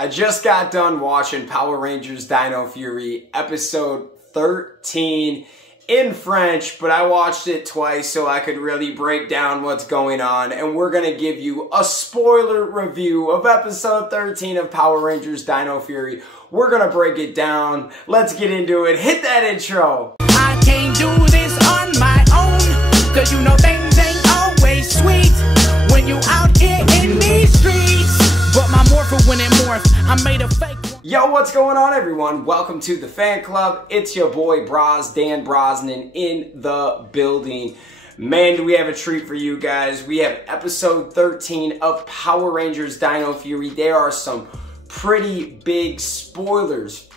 I just got done watching Power Rangers Dino Fury episode 13 in French, but I watched it twice so I could really break down what's going on, and we're gonna give you a spoiler review of episode 13 of Power Rangers Dino Fury. We're gonna break it down. Let's get into it. Hit that intro. I can't do this on my own, cause you know things ain't always sweet when you out here in these streets. But my morpher, when it morphed, I made a fake one. Yo, what's going on, everyone? Welcome to the fan club. It's your boy Bros, Dan Brosnan, in the building. Man, do we have a treat for you guys. We have episode 13 of Power Rangers Dino Fury. There are some pretty big spoilers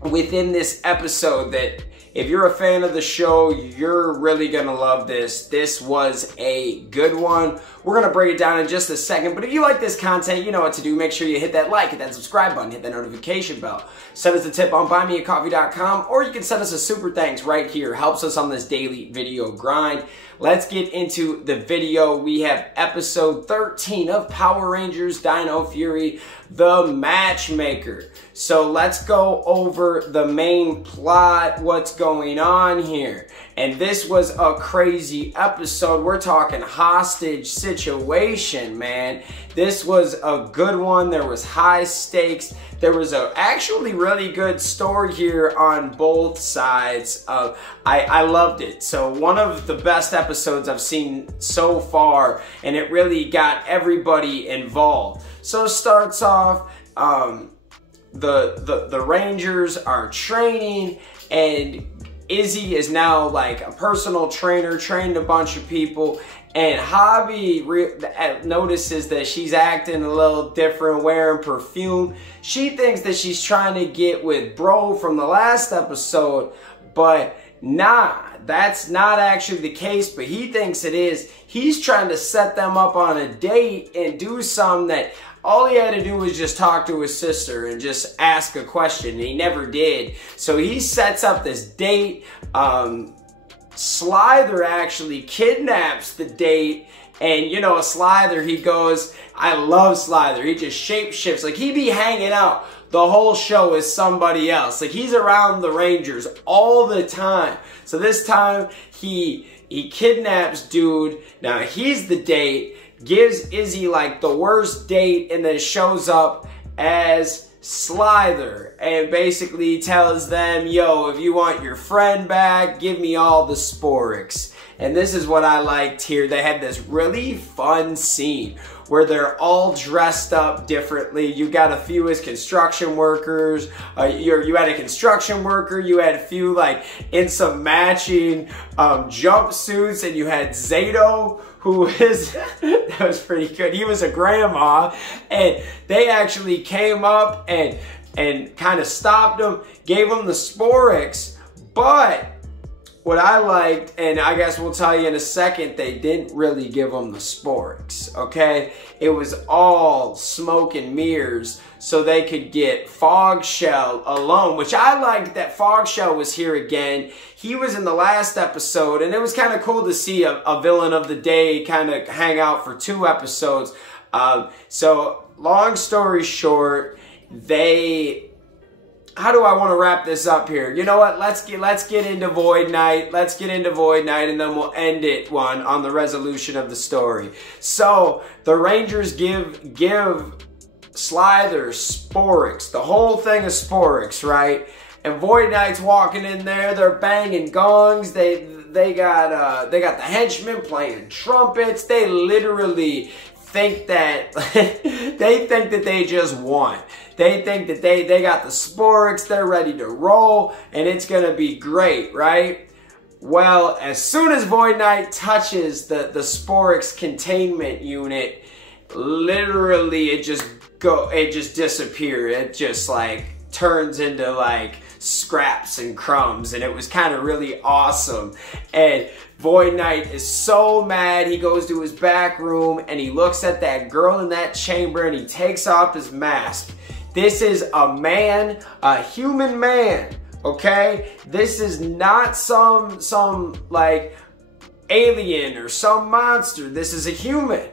within this episode that if you're a fan of the show, you're really gonna love this. This was a good one. We're gonna break it down in just a second, but if you like this content, you know what to do. Make sure you hit that like, hit that subscribe button, hit that notification bell. Send us a tip on buymeacoffee.com, or you can send us a super thanks right here. Helps us on this daily video grind. Let's get into the video. We have episode 13 of Power Rangers Dino Fury, the Matchmaker. So let's go over the main plot, what's going on here. And this was a crazy episode. We're talking hostage situation, man. This was a good one. There was high stakes. There was a actually really good story here on both sides. I loved it. So one of the best episodes I've seen so far, and it really got everybody involved. So it starts off, the Rangers are training, and Izzy is now like a personal trainer, trained a bunch of people, and Javi notices that she's acting a little different, wearing perfume. She thinks that she's trying to get with Bro from the last episode, but nah, that's not actually the case, but he thinks it is. He's trying to set them up on a date and do something that all he had to do was just talk to his sister and just ask a question, and he never did. So he sets up this date. Slither actually kidnaps the date, and you know, Slither, he goes, I love Slither, he just shapeshifts, like he be hanging out the whole show as somebody else, like he's around the Rangers all the time. So this time he kidnaps dude. Now he's the date, gives Izzy like the worst date, and then shows up as Slither and basically tells them, yo, if you want your friend back, give me all the Sporix. And this is what I liked here. They had this really fun scene where they're all dressed up differently. You got a few as construction workers. You had a construction worker. You had a few like in some matching jumpsuits, and you had Zato, who is, that was pretty good. He was a grandma, and they actually came up and kind of stopped him, gave him the Sporix. But what I liked, and I guess we'll tell you in a second, they didn't really give him the Sporix, okay? It was all smoke and mirrors so they could get Fogshell alone, which I liked that Fogshell was here again. He was in the last episode, and it was kind of cool to see a villain of the day kind of hang out for 2 episodes. So long story short, how do I want to wrap this up here? You know what? Let's get into Void Knight. Let's get into Void Knight, and then we'll end it on the resolution of the story. So the Rangers give Slither Sporix, the whole thing is Sporix, right? And Void Knight's walking in there. They're banging gongs. They got the henchmen playing trumpets. They literally think that they just won. They think that they got the Sporix, they're ready to roll, and it's gonna be great, right? Well, as soon as Void Knight touches the Sporix containment unit, literally it just disappears. It just like turns into like scraps and crumbs, and it was kind of really awesome. And Void Knight is so mad. He goes to his back room and he looks at that girl in that chamber, and he takes off his mask. This is a man, a human man, okay? This is not some like alien or some monster. This is a human.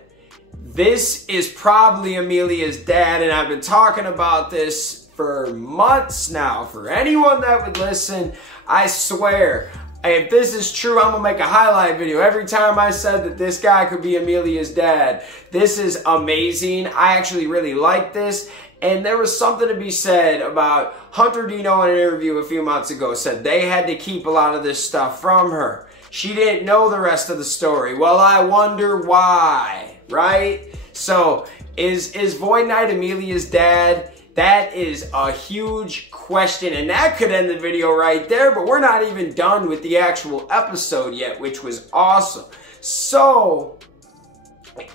this is probably Amelia's dad, and I've been talking about this for months now. For anyone that would listen, I swear, if this is true, I'm gonna make a highlight video every time I said that this guy could be Amelia's dad. This is amazing. I actually really like this. And there was something to be said about Hunter Dino in an interview a few months ago said they had to keep a lot of this stuff from her. She didn't know the rest of the story. Well, I wonder why, right? So, is Void Knight Amelia's dad? That is a huge question, and that could end the video right there, but we're not even done with the actual episode yet, which was awesome. So,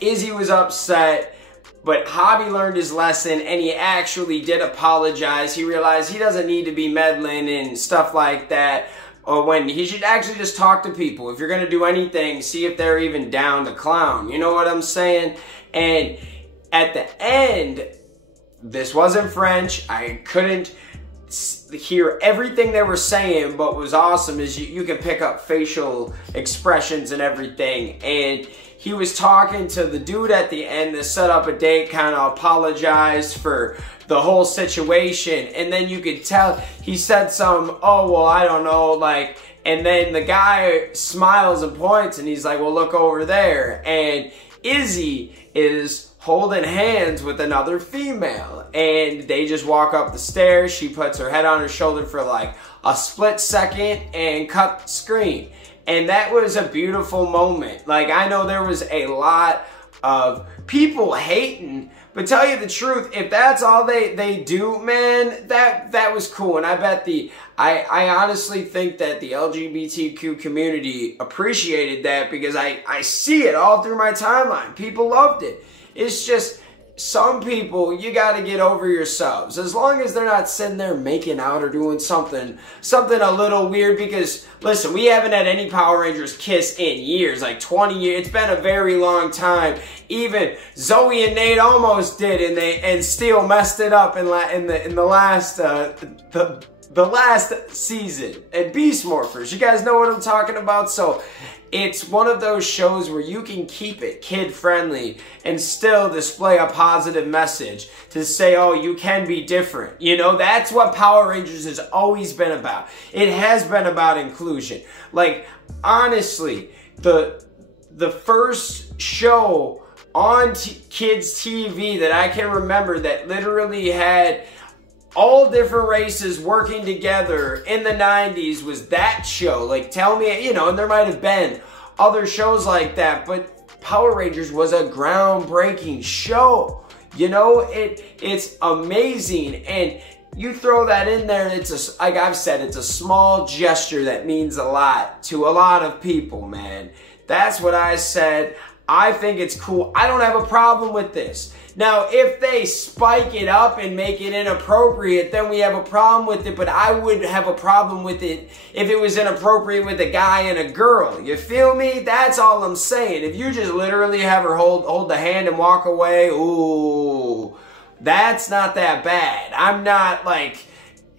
Izzy was upset, but Hobby learned his lesson, and he actually did apologize. He realized he doesn't need to be meddling and stuff like that, or when he should actually just talk to people. If you're going to do anything, see if they're even down to clown. You know what I'm saying? And at the end, this wasn't French. I couldn't hear everything they were saying, but what was awesome is you can pick up facial expressions and everything. And he was talking to the dude at the end that set up a date, kind of apologized for the whole situation. And then you could tell he said some, oh, well, I don't know, like, and then the guy smiles and points and he's like, well, look over there. And Izzy is holding hands with another female, and they just walk up the stairs. She puts her head on her shoulder for like a split second and cut the screen. And that was a beautiful moment. Like, I know there was a lot of people hating, but tell you the truth, if that's all they do, man, that was cool. And I bet I honestly think that the LGBTQ community appreciated that, because I see it all through my timeline. People loved it. It's just, some people, you gotta get over yourselves. As long as they're not sitting there making out or doing something a little weird, because, listen, we haven't had any Power Rangers kiss in years, like 20 years. It's been a very long time. Even Zoe and Nate almost did, and Steel messed it up in the last season. And Beast Morphers, you guys know what I'm talking about? So, it's one of those shows where you can keep it kid-friendly and still display a positive message to say, oh, you can be different. You know, that's what Power Rangers has always been about. It has been about inclusion. Like, honestly, the first show on kids' TV that I can remember that literally had all different races working together in the 90s was that show. Like, tell me, you know, and there might have been other shows like that, but Power Rangers was a groundbreaking show. You know, it's amazing. And you throw that in there, and it's like I've said, it's a small gesture that means a lot to a lot of people, man. That's what I said. I think it's cool. I don't have a problem with this. Now, if they spike it up and make it inappropriate, then we have a problem with it. But I would have a problem with it if it was inappropriate with a guy and a girl. You feel me? That's all I'm saying. If you just literally have her hold the hand and walk away, ooh, that's not that bad. I'm not like,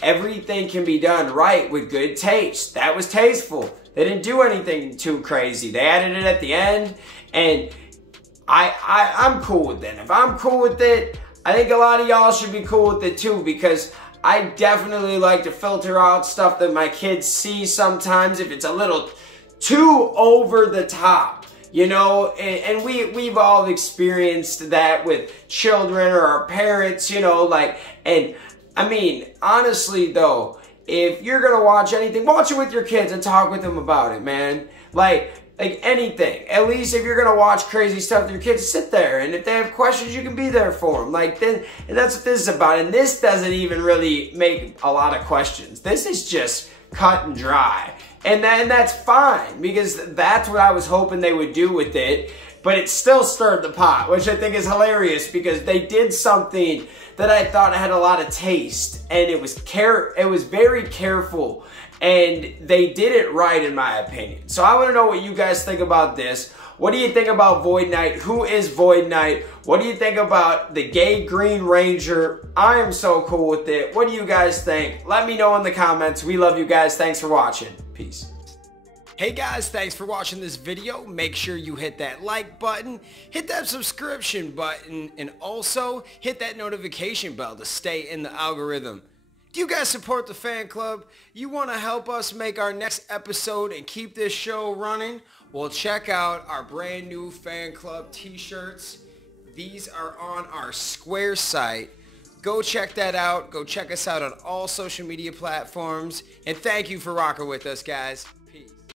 everything can be done right with good taste. That was tasteful. They didn't do anything too crazy. They added it at the end, and I'm cool with it. If I'm cool with it, I think a lot of y'all should be cool with it too, because I definitely like to filter out stuff that my kids see sometimes if it's a little too over the top, you know, and we've all experienced that with children or our parents, you know, like, and I mean, honestly though, if you're gonna watch anything, watch it with your kids and talk with them about it, man. Like anything. At least if you're gonna watch crazy stuff with your kids, sit there, and if they have questions, you can be there for them. Like, then, and that's what this is about. And this doesn't even really make a lot of questions. This is just cut and dry, and that's fine, because that's what I was hoping they would do with it. But it still stirred the pot, which I think is hilarious, because they did something that I thought had a lot of taste, and it was very careful, and they did it right, in my opinion. So I want to know what you guys think about this. What do you think about Void Knight? Who is Void Knight? What do you think about the gay Green Ranger? I am so cool with it. What do you guys think? Let me know in the comments. We love you guys. Thanks for watching. Peace. Hey guys, thanks for watching this video. Make sure you hit that like button, hit that subscription button, and also hit that notification bell to stay in the algorithm. Do you guys support the fan club? You want to help us make our next episode and keep this show running? Well, check out our brand new fan club t-shirts. These are on our Square site. Go check that out. Go check us out on all social media platforms. And thank you for rocking with us, guys.